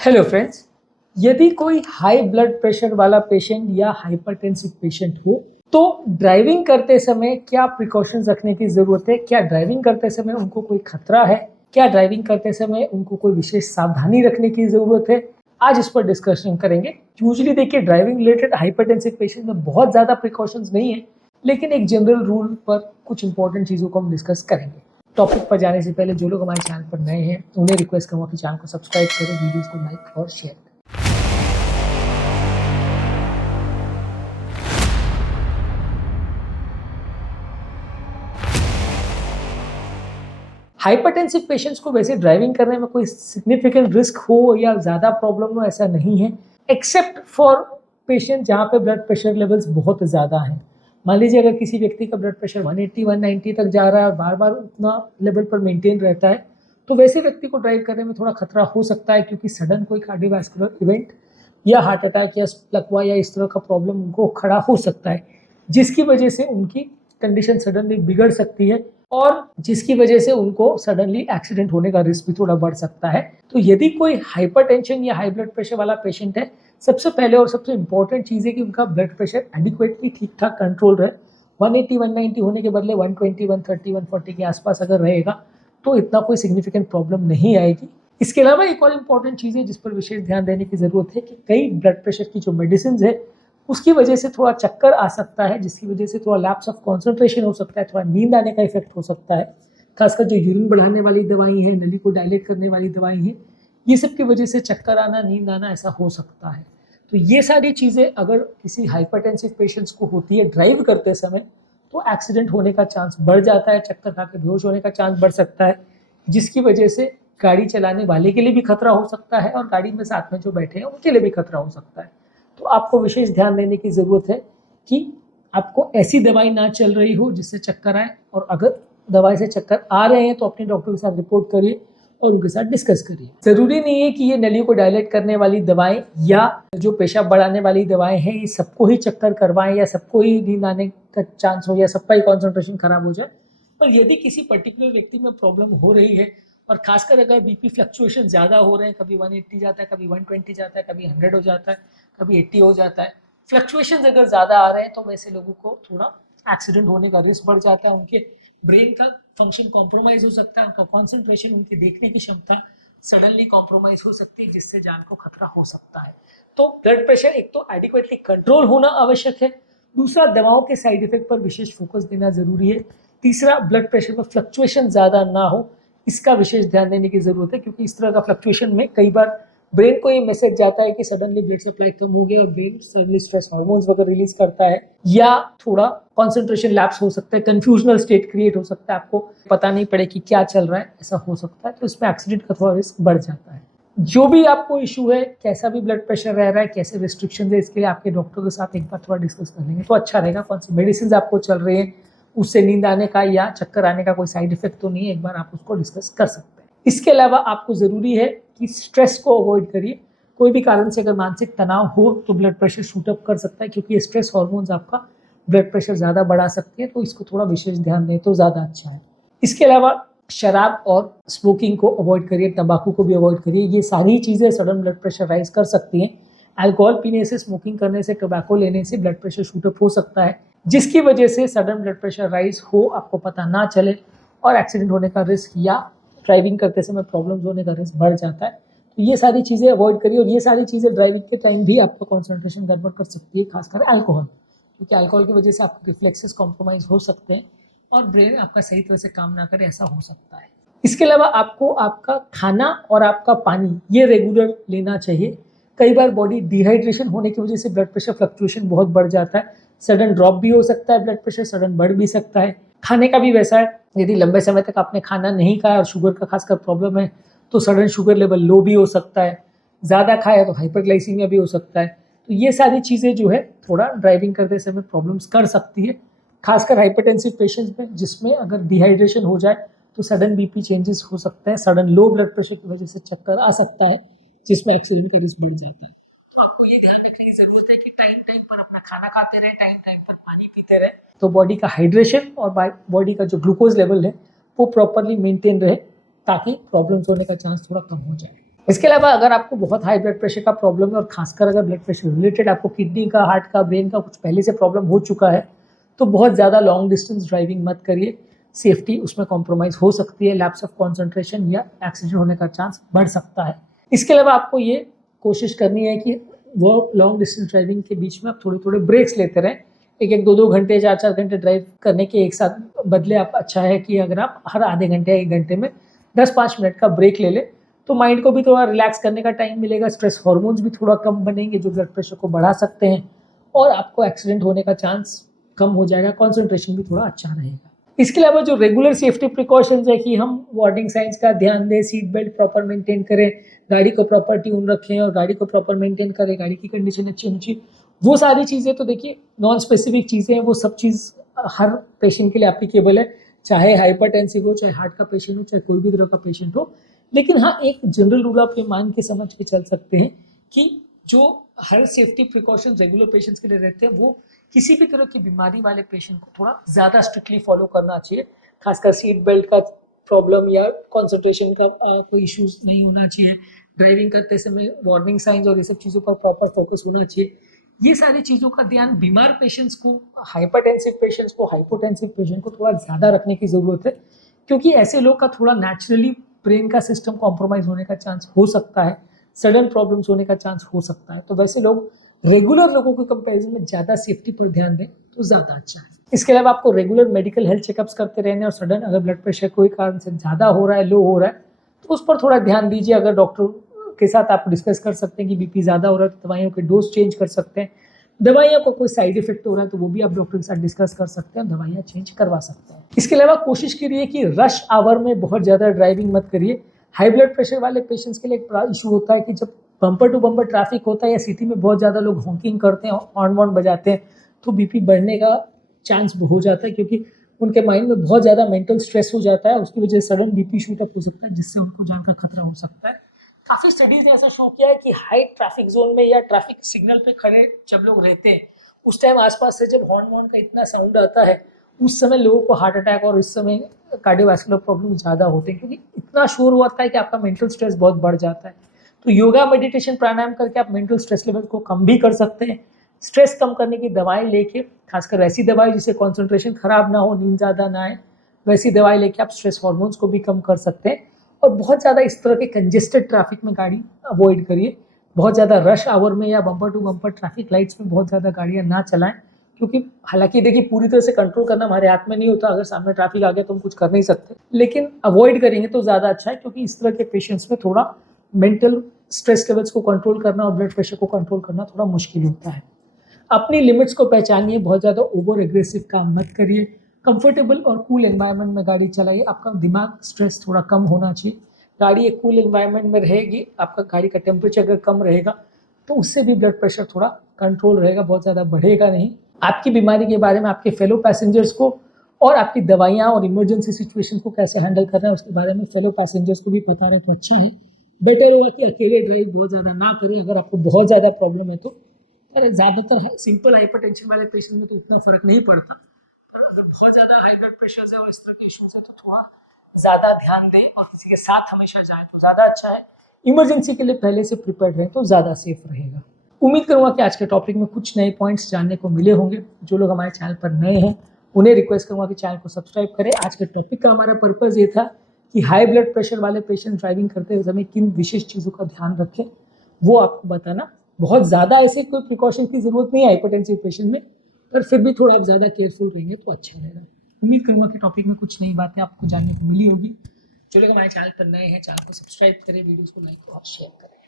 Hello friends, यदि कोई high blood pressure वाला पेशेंट या हाइपरटेंसिव पेशेंट हो तो ड्राइविंग करते समय क्या प्रिकॉशंस रखने की ज़रूरत है? क्या ड्राइविंग करते समय उनको कोई खतरा है? क्या ड्राइविंग करते समय उनको कोई विशेष सावधानी रखने की ज़रूरत है? आज इस पर डिस्कशन करेंगे। यूजुअली देखिए, ड्राइविंग रिलेटेड हाइपरटेंसिव पेशेंट में बहुत ज़्यादा प्रिकॉशंस नहीं है, लेकिन एक जनरल रूल पर कुछ इंपॉर्टेंट चीज़ों को हम डिस्कस करेंगे। टॉपिक पर जाने से पहले जो लोग हमारे चैनल पर नए हैं उन्हें रिक्वेस्ट करूँगा कि चैनल को सब्सक्राइब करें, वीडियोस को लाइक और शेयर करें। हाइपरटेंसिव पेशेंट्स को वैसे ड्राइविंग करने में कोई सिग्निफिकेंट रिस्क हो या ज़्यादा प्रॉब्लम हो, ऐसा नहीं है, एक्सेप्ट फॉर पेशेंट जहाँ पे ब्लड प्रेशर लेवल्स बहुत ज़्यादा हैं। मान लीजिए अगर किसी व्यक्ति का ब्लड प्रेशर 180 190 तक जा रहा है और बार बार उतना लेवल पर मेंटेन रहता है, तो वैसे व्यक्ति को ड्राइव करने में थोड़ा खतरा हो सकता है, क्योंकि सडन कोई कार्डियोवैस्कुलर इवेंट या हार्ट अटैक या प्लकवा या इस तरह का प्रॉब्लम उनको खड़ा हो सकता है, जिसकी वजह से उनकी कंडीशन सडनली बिगड़ सकती है और जिसकी वजह से उनको सडनली एक्सीडेंट होने का रिस्क भी थोड़ा बढ़ सकता है। तो यदि कोई हाइपरटेंशन या हाई ब्लड प्रेशर वाला पेशेंट है, सबसे पहले और सबसे इंपॉर्टेंट चीज़ है कि उनका ब्लड प्रेशर एडिक्वेटली ठीक ठाक कंट्रोल रहे। 180 190 होने के बदले 120 130 140 के आसपास अगर रहेगा तो इतना कोई सिग्निफिकेंट प्रॉब्लम नहीं आएगी। इसके अलावा एक और इम्पॉर्टेंट चीज़ है जिस पर विशेष ध्यान देने की ज़रूरत है कि कई ब्लड प्रेशर की जो मेडिसिन है उसकी वजह से थोड़ा चक्कर आ सकता है, जिसकी वजह से थोड़ा लैप्स ऑफ कॉन्सेंट्रेशन हो सकता है, थोड़ा नींद आने का इफेक्ट हो सकता है। खासकर जो यूरिन बढ़ाने वाली दवाई है, नली को डायलेट करने वाली दवाई है, ये सब की वजह से चक्कर आना, नींद आना ऐसा हो सकता है। तो ये सारी चीज़ें अगर किसी हाइपरटेंसिव पेशेंट्स को होती है ड्राइव करते समय, तो एक्सीडेंट होने का चांस बढ़ जाता है, चक्कर खा के बेहोश होने का चांस बढ़ सकता है, जिसकी वजह से गाड़ी चलाने वाले के लिए भी खतरा हो सकता है और गाड़ी में साथ में जो बैठे हैं उनके लिए भी खतरा हो सकता है। तो आपको विशेष ध्यान देने की ज़रूरत है कि आपको ऐसी दवाई ना चल रही हो जिससे चक्कर आए, और अगर दवाई से चक्कर आ रहे हैं तो अपने डॉक्टर के साथ रिपोर्ट करिए और उनके साथ डिस्कस करिए। ज़रूरी नहीं है कि ये नली को डायलेट करने वाली दवाएं या जो पेशाब बढ़ाने वाली दवाएं हैं ये सबको ही चक्कर करवाएं या सबको ही नींद आने का चांस हो या सबका ही कॉन्सेंट्रेशन खराब हो जाए। पर यदि किसी पर्टिकुलर व्यक्ति में प्रॉब्लम हो रही है और खासकर अगर बीपी फ्लक्चुएशन ज़्यादा हो रहे हैं, कभी 180 जाता है, कभी 120 जाता है, कभी 100 हो जाता है, कभी 80 हो जाता है, फ्लक्चुएशन अगर ज़्यादा आ रहे हैं, तो वैसे लोगों को थोड़ा एक्सीडेंट होने का रिस्क बढ़ जाता है। उनके ब्रेन का फंक्शन कॉम्प्रोमाइज़ हो सकता है, उनका कॉन्सेंट्रेशन, उनकी देखने की क्षमता सडनली कॉम्प्रोमाइज़ हो सकती है, जिससे जान को खतरा हो सकता है। तो ब्लड प्रेशर एक तो एडिक्वेटली कंट्रोल होना आवश्यक है, दूसरा दवाओं के साइड इफेक्ट पर विशेष फोकस देना जरूरी है, तीसरा ब्लड प्रेशर में फ्लक्चुएशन ज़्यादा ना हो, इसका विशेष ध्यान देने की ज़रूरत है, क्योंकि इस तरह का फ्लक्चुएशन में कई बार ब्रेन को ये मैसेज जाता है कि सडनली ब्लड सप्लाई कम हो गया और ब्रेन सडनली स्ट्रेस हार्मोन्स वगैरह रिलीज करता है, या थोड़ा कंसंट्रेशन लैप्स हो सकता है, कंफ्यूजनल स्टेट क्रिएट हो सकता है, आपको पता नहीं पड़े कि क्या चल रहा है, ऐसा हो सकता है। तो इसमें एक्सीडेंट का थोड़ा रिस्क बढ़ जाता है। जो भी आपको इशू है, कैसा भी ब्लड प्रेशर रह रहा है, कैसे रिस्ट्रिक्शन है, इसके लिए आपके डॉक्टर के साथ एक बार थोड़ा डिस्कस कर लेंगे तो अच्छा रहेगा। कौन सी मेडिसिन आपको चल रही है, उससे नींद आने का या चक्कर आने का कोई साइड इफेक्ट तो नहीं है, एक बार आप उसको डिस्कस कर सकते हैं। इसके अलावा आपको ज़रूरी है कि स्ट्रेस को अवॉइड करिए। कोई भी कारण से अगर मानसिक तनाव हो तो ब्लड प्रेशर शूट अप कर सकता है, क्योंकि ये स्ट्रेस हार्मोन्स आपका ब्लड प्रेशर ज़्यादा बढ़ा सकती है, तो इसको थोड़ा विशेष ध्यान दें तो ज़्यादा अच्छा है। इसके अलावा शराब और स्मोकिंग को अवॉइड करिए, तंबाकू को भी अवॉइड करिए, ये सारी चीज़ें सडन ब्लड प्रेशर राइज कर सकती हैं। अल्कोहल पीने से, स्मोकिंग करने से, टोबैको लेने से ब्लड प्रेशर शूट अप हो सकता है, जिसकी वजह से सडन ब्लड प्रेशर राइज हो, आपको पता ना चले और एक्सीडेंट होने का रिस्क या ड्राइविंग करते समय प्रॉब्लम्स होने का रिस्क बढ़ जाता है। तो ये सारी चीज़ें अवॉइड करिए, और ये सारी चीज़ें ड्राइविंग के टाइम भी आपका कॉन्सेंट्रेशन गड़बड़ कर सकती है, खासकर अल्कोहल, क्योंकि अल्कोहल की वजह से आपके रिफ्लेक्सेस कॉम्प्रोमाइज़ हो सकते हैं और ब्रेन आपका सही तरह से काम ना करे, ऐसा हो सकता है। इसके अलावा आपको आपका खाना और आपका पानी ये रेगुलर लेना चाहिए। कई बार बॉडी डिहाइड्रेशन होने की वजह से ब्लड प्रेशर फ्लक्चुएशन बहुत बढ़ जाता है, सडन ड्रॉप भी हो सकता है, ब्लड प्रेशर सडन बढ़ भी सकता है। खाने का भी वैसा है, यदि लंबे समय तक आपने खाना नहीं खाया और शुगर का खासकर प्रॉब्लम है तो सडन शुगर लेवल लो भी हो सकता है, ज़्यादा खाया तो हाइपरग्लाइसीमिया भी हो सकता है। तो ये सारी चीज़ें जो है थोड़ा ड्राइविंग करते समय प्रॉब्लम्स कर सकती है, खासकर हाइपरटेंसिव पेशेंट्स में, जिसमें अगर डिहाइड्रेशन हो जाए तो सडन बीपी चेंजेस हो सकते हैं, सडन लो ब्लड प्रेशर की वजह से चक्कर आ सकता है, जिसमें एक्सीडेंट का रिस्क बढ़ जाता है। तो आपको ये ध्यान रखने की जरूरत है कि टाइम टाइम पर अपना खाना खाते रहें, टाइम टाइम पर पानी पीते रहें, तो बॉडी का हाइड्रेशन और बॉडी का जो ग्लूकोज लेवल है वो प्रॉपरली मेंटेन रहे, ताकि प्रॉब्लम्स होने का चांस थोड़ा कम हो जाए। इसके अलावा अगर आपको बहुत हाई ब्लड प्रेशर का प्रॉब्लम है और खासकर अगर ब्लड प्रेशर रिलेटेड आपको किडनी का, हार्ट का, ब्रेन का कुछ पहले से प्रॉब्लम हो चुका है, तो बहुत ज़्यादा लॉन्ग डिस्टेंस ड्राइविंग मत करिए। सेफ्टी उसमें कॉम्प्रोमाइज़ हो सकती है, लैप्स ऑफ कॉन्सेंट्रेशन या एक्सीडेंट होने का चांस बढ़ सकता है। इसके अलावा आपको ये कोशिश करनी है कि वो लॉन्ग डिस्टेंस ड्राइविंग के बीच में आप थोड़े-थोड़े ब्रेक्स लेते रहें। 1-1, 2-2 घंटे, 4-4 घंटे ड्राइव करने के एक साथ बदले आप अच्छा है कि अगर आप हर आधे घंटे या 1 घंटे में 10-5 मिनट का ब्रेक ले लें, तो माइंड को भी थोड़ा रिलैक्स करने का टाइम मिलेगा, स्ट्रेस हार्मोन्स भी थोड़ा कम बनेंगे जो ब्लड प्रेशर को बढ़ा सकते हैं और आपको एक्सीडेंट होने का चांस कम हो जाएगा, कंसंट्रेशन भी थोड़ा अच्छा रहेगा। इसके अलावा जो रेगुलर सेफ्टी प्रिकॉशंस है कि हम वार्निंग साइंस का ध्यान दें, सीट बेल्ट प्रॉपर मेंटेन करें, गाड़ी को प्रॉपर ट्यून रखें और गाड़ी को प्रॉपर मेंटेन करें, गाड़ी की कंडीशन अच्छी होनी चाहिए। वो सारी चीज़ें तो देखिए नॉन स्पेसिफिक चीज़ें हैं, वो सब चीज़ हर पेशेंट के लिए एप्लीकेबल है, चाहे हाइपरटेंसिव हो, चाहे हार्ट का पेशेंट हो, चाहे कोई भी तरह का पेशेंट हो। लेकिन हाँ, एक जनरल रूल आप ये मान के समझ के चल सकते हैं कि जो हर सेफ्टी प्रिकॉशन रेगुलर पेशेंट्स के लिए रहते हैं, वो किसी भी तरह की बीमारी वाले पेशेंट को थोड़ा ज़्यादा स्ट्रिक्टली फॉलो करना चाहिए। खासकर सीट बेल्ट का प्रॉब्लम या कंसंट्रेशन का कोई इश्यूज नहीं होना चाहिए, ड्राइविंग करते समय वार्निंग साइंस और ये सब चीज़ों पर प्रॉपर फोकस होना चाहिए। ये सारी चीज़ों का ध्यान बीमार पेशेंट्स को, हाइपरटेंसिव पेशेंट्स को, हाइपोटेंसिव पेशेंट को थोड़ा ज़्यादा रखने की ज़रूरत है, क्योंकि ऐसे लोग का थोड़ा नेचुरली ब्रेन का सिस्टम कॉम्प्रोमाइज़ होने का चांस हो सकता है, सडन प्रॉब्लम्स होने का चांस हो सकता है। तो वैसे लोग रेगुलर लोगों के कंपैरिजन में ज़्यादा सेफ्टी पर ध्यान दें तो ज़्यादा अच्छा है। इसके अलावा आपको रेगुलर मेडिकल हेल्थ चेकअप्स करते रहने और सडन अगर ब्लड प्रेशर कोई कारण से ज़्यादा हो रहा है, लो हो रहा है, तो उस पर थोड़ा ध्यान दीजिए। अगर डॉक्टर के साथ आप डिस्कस कर सकते हैं कि बीपी ज़्यादा हो रहा है तो दवाइयों के डोज चेंज कर सकते हैं। दवाइयों को कोई साइड इफेक्ट हो रहा है तो वो भी आप डॉक्टर के साथ डिस्कस कर सकते हैं, दवाइयाँ चेंज करवा सकते हैं। इसके अलावा कोशिश करिए कि रश आवर में बहुत ज़्यादा ड्राइविंग मत करिए। हाई ब्लड प्रेशर वाले पेशेंट्स के लिए एक बड़ा इशू होता है कि जब बम्पर टू बम्पर ट्रैफिक होता है या सिटी में बहुत ज़्यादा लोग हॉकिंग करते हैं, हॉर्न वॉर्न बजाते हैं, तो बीपी बढ़ने का चांस हो जाता है, क्योंकि उनके माइंड में बहुत ज़्यादा मेंटल स्ट्रेस हो जाता है। उसकी वजह से सडन बीपी शूट अप हो सकता है, जिससे उनको जान का खतरा हो सकता है। काफ़ी स्टडीज़ ने ऐसा शो किया है कि हाई ट्रैफिक जोन में या ट्रैफिक सिग्नल पे खड़े जब लोग रहते हैं, उस टाइम आसपास से जब हॉर्न वॉर्न का इतना साउंड आता है, उस समय लोगों को हार्ट अटैक और इस समय कार्डियोवैस्कुलर प्रॉब्लम ज़्यादा होते हैं, क्योंकि इतना शोर होता है कि आपका मेंटल स्ट्रेस बहुत बढ़ जाता है। तो योगा, मेडिटेशन, प्राणायाम करके आप मेंटल स्ट्रेस लेवल को कम भी कर सकते हैं। स्ट्रेस कम करने की दवाएं लेके, खासकर वैसी दवाई जिससे कॉन्सेंट्रेशन खराब ना हो, नींद ज़्यादा ना आए, वैसी दवाई लेके आप स्ट्रेस हार्मोन्स को भी कम कर सकते हैं। और बहुत ज़्यादा इस तरह के कंजेस्टेड ट्रैफिक में गाड़ी अवॉइड करिए। बहुत ज़्यादा रश आवर में या bumper to bumper traffic lights में बहुत ज़्यादा गाड़ियाँ ना चलाएं, क्योंकि हालांकि देखिए पूरी तरह से कंट्रोल करना हमारे हाथ में नहीं होता। अगर सामने ट्रैफिक आ गया तो हम कुछ कर नहीं सकते, लेकिन अवॉइड करेंगे तो ज़्यादा अच्छा है, क्योंकि इस तरह के पेशेंट्स में थोड़ा मेंटल स्ट्रेस लेवल्स को कंट्रोल करना और ब्लड प्रेशर को कंट्रोल करना थोड़ा मुश्किल होता है। अपनी लिमिट्स को पहचानिए, बहुत ज़्यादा ओवर एग्रेसिव काम मत करिए। कंफर्टेबल और कूल एनवायरनमेंट में गाड़ी चलाइए। आपका दिमाग स्ट्रेस थोड़ा कम होना चाहिए। गाड़ी एक कूल एनवायरनमेंट में रहेगी, आपका गाड़ी का टेम्परेचर अगर कम रहेगा तो उससे भी ब्लड प्रेशर थोड़ा कंट्रोल रहेगा, बहुत ज़्यादा बढ़ेगा नहीं। आपकी बीमारी के बारे में आपके फेलो पैसेंजर्स को और आपकी दवाइयाँ और इमरजेंसी सिचुएशन को कैसे हैंडल करना है उसके बारे में फेलो पैसेंजर्स को भी पता रहे तो अच्छा है। बेटर होगा कि अकेले ड्राइव बहुत ज़्यादा ना करें। अगर आपको बहुत ज़्यादा प्रॉब्लम है तो अरे ज़्यादातर है सिंपल हाइपरटेंशन वाले पेशेंट में तो इतना फ़र्क नहीं पड़ता, पर अगर बहुत ज़्यादा हाई ब्लड प्रेशर है और इस तरह के इश्यूज है तो थोड़ा ज़्यादा ध्यान दें और किसी के साथ हमेशा जाएं तो ज़्यादा अच्छा है। इमरजेंसी के लिए पहले से प्रिपेयर्ड रहें तो ज़्यादा सेफ रहेगा। उम्मीद करूँगा कि आज के टॉपिक में कुछ नए पॉइंट्स जानने को मिले होंगे। जो लोग हमारे चैनल पर नए हैं उन्हें रिक्वेस्ट करूँगा कि चैनल को सब्सक्राइब करें। आज के टॉपिक का हमारा पर्पज़ ये था कि हाई ब्लड प्रेशर वाले पेशेंट ड्राइविंग करते हुए समय किन विशेष चीज़ों का ध्यान रखें, वो आपको बताना। बहुत ज़्यादा ऐसे कोई प्रिकॉशन की ज़रूरत नहीं है हाइपरटेंसिव पेशेंट में, पर फिर भी थोड़ा आप ज़्यादा केयरफुल रहेंगे तो अच्छा रहेगा। उम्मीद करूँगा कि टॉपिक में कुछ नई बातें आपको जानने को मिली होगी। जो लोग हमारे चैनल पर नए हैं, चैनल को सब्सक्राइब करें, वीडियोज़ को लाइक और शेयर करें।